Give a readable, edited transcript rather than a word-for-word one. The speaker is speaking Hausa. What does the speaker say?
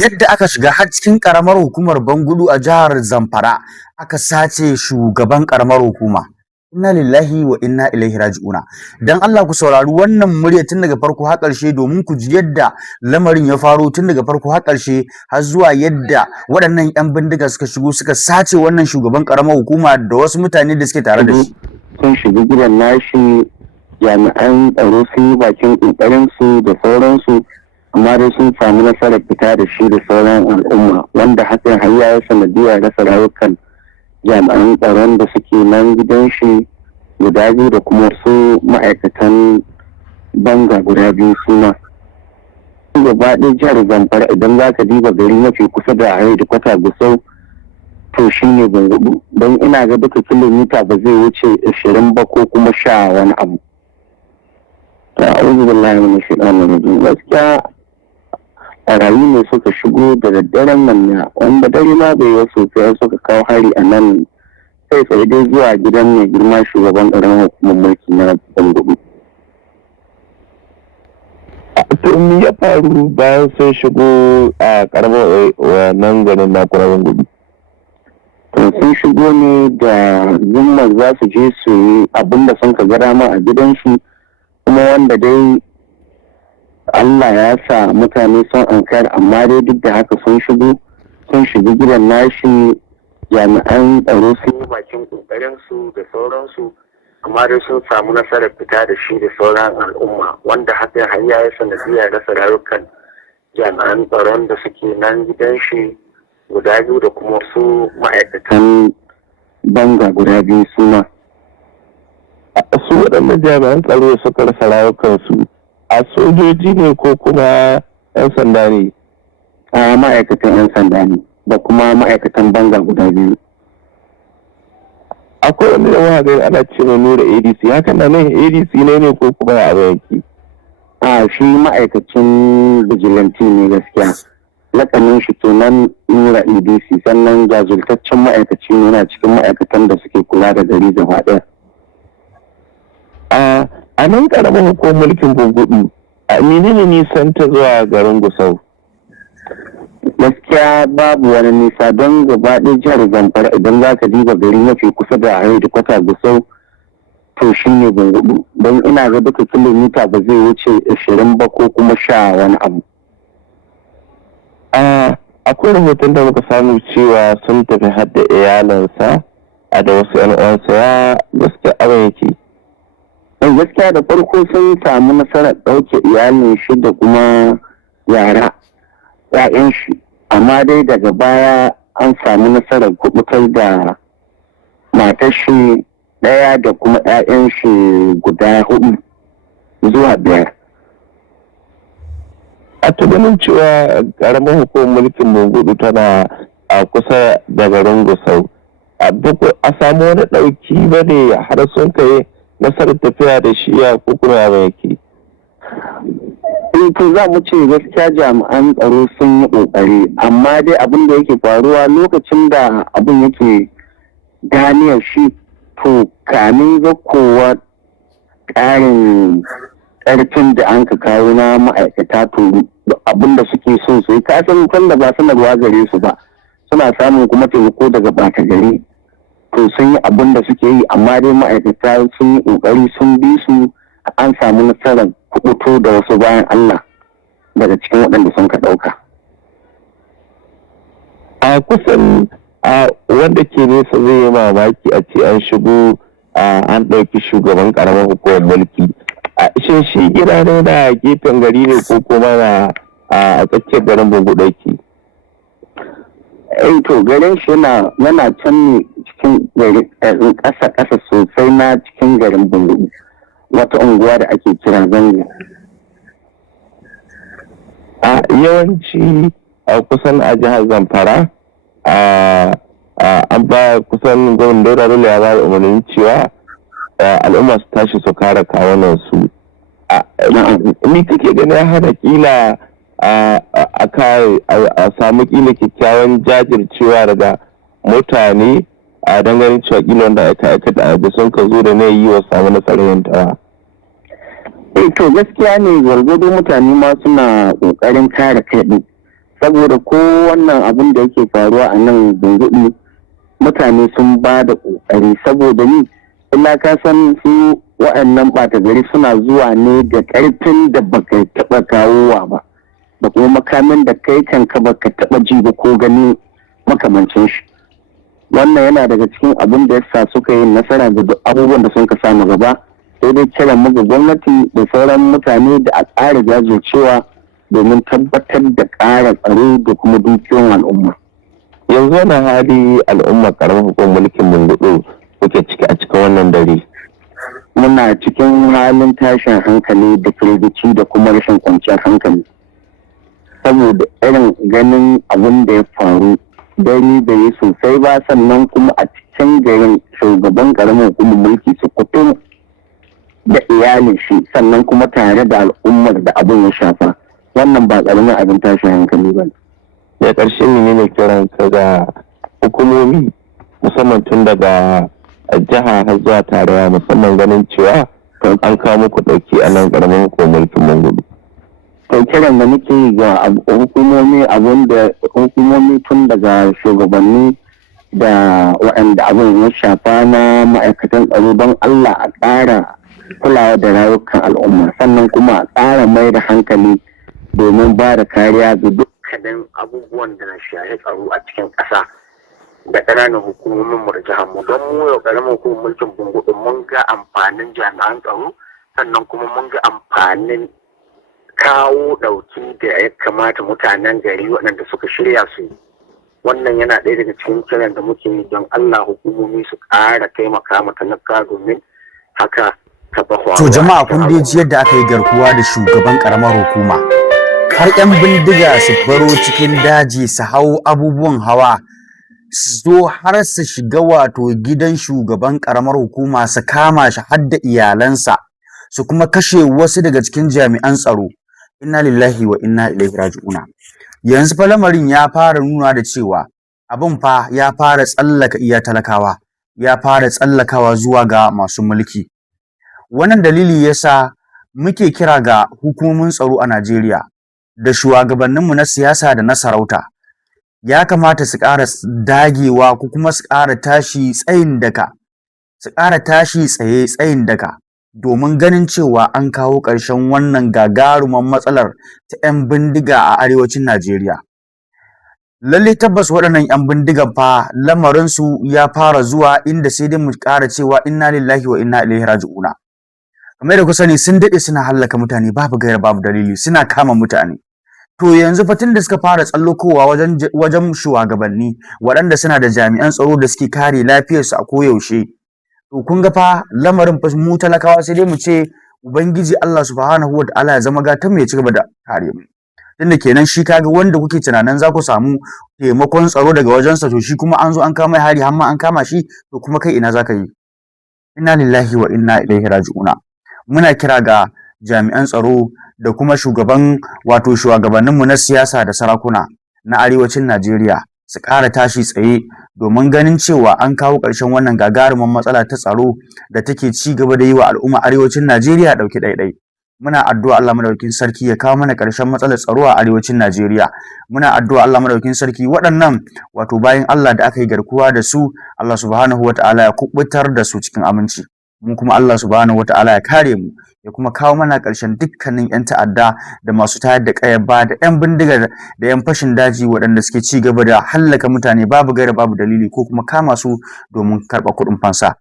yadda aka shiga har cikin karamar hukumar Bangudu a jihar Zamfara aka sace shugaban karamar hukuma. Inna lillahi wa inna ilaihi raji'una. Dan Allah ku saurari wannan murya tun daga farko har ƙarshe domin ku ji yadda lamarin ya faro tun daga farko har ƙarshe har zuwa yadda waɗannan 'yan bindiga suka shigo suka sace wannan shugaban karamar hukuma da wasu mutane da suke tare da shi. Sun shiga gidan nashi, jami'an tsaro sun yi bakin ƙoƙarinsu da sauransu, amma dai sun samu nasarar fita da shi da sauran al'umma, wanda hakan har ya yi sanadiyar rasa rayukan jami'an tsaron da suke nan gidan shi guda biyu da kuma su ma'aikatan banga guda biyu suna. Gaba ɗaya jihar Zamfara idan za ka diba gari mafi kusa da da kwata Gusau to shi ne Bangudu, don ina ga duka kilomita ba zai wuce 20 ba ko kuma 10 wani abu. A'udhu billahi minash shaitanir rajim. Gaskiya ɓarayi ne suka shigo da daddaren nan ne, wanda dare ma bai yi sosai suka kawo hari a nan kai tsaye dai zuwa gidan mai girma shugaban ƙaramin hukumar mulki na Bangudu. To me ya faru bayan sun shigo a ƙaramar wannan garin na Bangudu? To sun shigo ne da zimmar za su je su yi abin da sun ka gara ma a gidan shi, kuma wanda dai Allah ya sa mutane sun ankar, amma dai duk da haka sun shiga gidan nashi, jami'an tsaro sun yi bakin ƙoƙarinsu da sauransu, amma dai sun samu nasarar fita da shi da sauran al'umma, wanda hakan har ya yi sanadiyar rasa rayukan jami'an tsaron da suke nan gidan shi guda biyu da kuma su ma'aikatan banga guda biyu suna. Su waɗannan jami'an tsaro suka rasa rayukansu a sojoji ne ko kuma 'yan sanda ne? A ma'aikatan 'yan sanda ne da kuma ma'aikatan banga guda biyu. Akwai wani da wani ana ce mai nura ADC, hakan na nan ADC ne ko kuma a yanki? A shi ma'aikacin vigilante ne gaskiya, lakanin shi kenan nura ADC, sannan jazultaccen ma'aikaci ne, yana cikin ma'aikatan da suke kula da gari gaba ɗaya. A nan ƙaramin hukumar mulkin Bangudu, a menene nisan ta zuwa garin Gusau? Gaskiya babu wani nisa, don gaba ɗaya jihar Zamfara idan za ka diba gari mafi kusa da da kwata Gusau to shi ne Bangudu, don ina ga duka kilomita ba zai wuce 20 ba ko kuma 10 wani abu. Akwai rahoton da muka samu cewa sun tafi hadda iyalansa da wasu 'yan uwansa, ya gaskiya abin yake? Gaskiya da farko sun samu nasarar ɗauke iyalin shi da kuma ‘ya'yan shi, amma dai daga baya an samu nasarar kubutar da matar shi ɗaya da kuma ‘ya'yan shi guda 4 zuwa 5. A tunanin cewa ƙaramin hukumar mulkin Bangudu tana a kusa da garin Gusau, a samu wani ɗauki ba ne har sun kai nasarar tafiya da shi ya kukuna ba yake? To za mu ce gaskiya jami'an tsaro sun yi ƙoƙari, amma dai abin da yake faruwa lokacin da abin yake ganiyar shi, to kamin zakowa ƙarin ƙarfin da an ka kawo na ma'aikata, to abin da suke so su yi, kasan kan da ba sanarwa gare su ba, suna samun kuma taimako daga ɓata gari. To sun yi abin da suke yi, amma dai ma'aikata sun yi ƙoƙari sun bi su, an samu nasarar kuɓuto da wasu bayan Allah daga cikin waɗanda sun ka ɗauka. A kusan wanda ke nesa zai yi mamaki a ce an shigo an ɗauki shugaban ƙaramin hukumar mulki. Shin shi gida ne da gefen gari ne ko kuma na a tsakiyar garin Bangudu yake? To garin shi yana can ne cikin ƙasa sosai na cikin garin Bangudu, wata unguwa da ake kira Zango. Yawanci a kusan a jihar Zamfara an ba kusan gwamnan Dauda Lawal ya ba da umarnin cewa al'umma su tashi su kare kawunan su. Ni kake ganin ya hana kila a samu kila kyakkyawan jajircewa daga mutane a dangane cewa kila wanda aka aikata da sun ka zo da na yi wa samu nasarar yantawa? To gaskiya ne, gwargwado mutane ma suna ƙoƙarin kare kai ɗin, saboda ko wannan abin da yake faruwa a nan Bungudu mutane sun ba da ƙoƙari, saboda ni illa ka san su wa'annan ɓata gari suna zuwa ne da ƙarfin da baka taɓa kawowa ba, da kuma makamin da kai kanka baka taɓa ji ba ko gani makamancin shi. Wannan yana daga cikin abin da yasa suka yi nasara da duk abubuwan da sun ka samu gaba. Sai dai kiran mu ga gwamnati da sauran mutane da a ƙara jajircewa domin tabbatar da ƙara tsaro da kuma dukiyoyin al'umma. Yanzu wani hali al'ummar karamar hukumar mulkin Bungudu kuke ciki a cikin wannan dare? Muna cikin halin tashin hankali da firgici da kuma rashin kwanciyar hankali, saboda irin ganin abin da ya faru dare bai yi sosai ba, sannan kuma a cikin garin shugaban karamar hukumar mulki Sokoto da iyalin shi, sannan kuma tare da al'ummar da abin ya shafa. Wannan ba ƙaramin abin tashin hankali ba ne. Da ƙarshe ne kiran ka ga hukumomi musamman tun daga jiha har zuwa tarayya, musamman ganin cewa an kawo muku ɗauki a nan ƙaramin hukumar mulkin Bungudu? To kiran da muke ga hukumomi tun daga shugabanni da waɗanda abin ya shafa na ma'aikatan tsaro, don Allah a ƙara kulawa da rayukan al'umma, sannan kuma a ƙara mai da hankali domin ba da kariya ga dukkanin abubuwan da na shahi tsaro a cikin ƙasa da ƙananan hukumomin mu da jihar mu. Don mu yau ƙaramin hukumar mulkin Bungudu mun ga amfanin jami'an tsaro, sannan kuma mun ga amfanin kawo ɗauki da ya kamata mutanen gari waɗanda suka shirya su. Wannan yana ɗaya daga cikin kiran da muke yi, don Allah hukumomi su ƙara taimaka ma talaka domin haka ta bahwa. To jama'a kun dai ji yadda aka yi garkuwa da shugaban karamar hukuma, har 'yan bindiga su baro cikin daji su hau abubuwan hawa su zo har su shiga wato gidan shugaban karamar hukuma su kama shi har da iyalansa, su kuma kashe wasu daga cikin jami'an tsaro. Inna lillahi wa inna ilaihi raji'una. Yanzu fa lamarin ya fara nuna da cewa abin fa ya fara tsallaka iya talakawa, ya fara tsallakawa zuwa ga masu mulki. Wannan dalili yasa muke kira ga hukumomin tsaro a Najeriya da shugabanninmu na siyasa da na sarauta, ya kamata su ƙara dagewa ko kuma su ƙara tashi tsayin daka, su ƙara tashi tsayin daka domin ganin cewa an kawo ƙarshen wannan gagaruman matsalar ta 'yan bindiga a arewacin Najeriya. Lalle tabbas waɗannan 'yan bindigan fa lamarinsu ya fara zuwa inda sai dai mu ƙara cewa inna lillahi wa inna ilaihi raji'una. Kamar da ku sani sun daɗe suna hallaka mutane babu gaira babu dalili, suna kama mutane. To yanzu fa tunda suka fara tsallokowa wajen shugabanni waɗanda suna da jami'an tsaro da suke kare lafiyarsu a koyaushe. To kun ga fa lamarin fa mu talakawa sai dai mu ce Ubangiji Allah subhanahu wa ta'ala ya zama gatan mu ya ci gaba da kare mu. Tunda kenan shi kaga wanda kuke tunanin za ku samu taimakon tsaro daga wajensa, to shi kuma an zo an kama hari har ma an kama shi, to kuma kai ina za ka yi? Inna lillahi wa inna ilaihi raji'una. Muna kira ga jami'an tsaro da kuma shugabanninmu na siyasa da sarakuna na arewacin Najeriya su ƙara tashi tsaye domin ganin cewa an kawo ƙarshen wannan gagarumin matsala ta tsaro da take ci gaba da yi wa al'umma arewacin Najeriya ɗauki ɗaiɗai. Muna addu'a Allah madaukakin sarki ya kawo mana ƙarshen matsalar tsaro a arewacin Najeriya. Muna addu'a Allah madaukakin sarki waɗannan bayan Allah da aka yi garkuwa da su, Allah subhanahu wata'ala ya kubutar da su cikin aminci. Mu kuma Allah subhanahu wata'ala ya kare mu, ya kuma kawo mana ƙarshen dukkanin 'yan ta'adda da masu tayar da ƙayar ba da 'yan bindiga da 'yan fashin daji waɗanda suke ci gaba da hallaka mutane babu gaira babu dalili ko kuma kama su domin karɓar kuɗin fansa.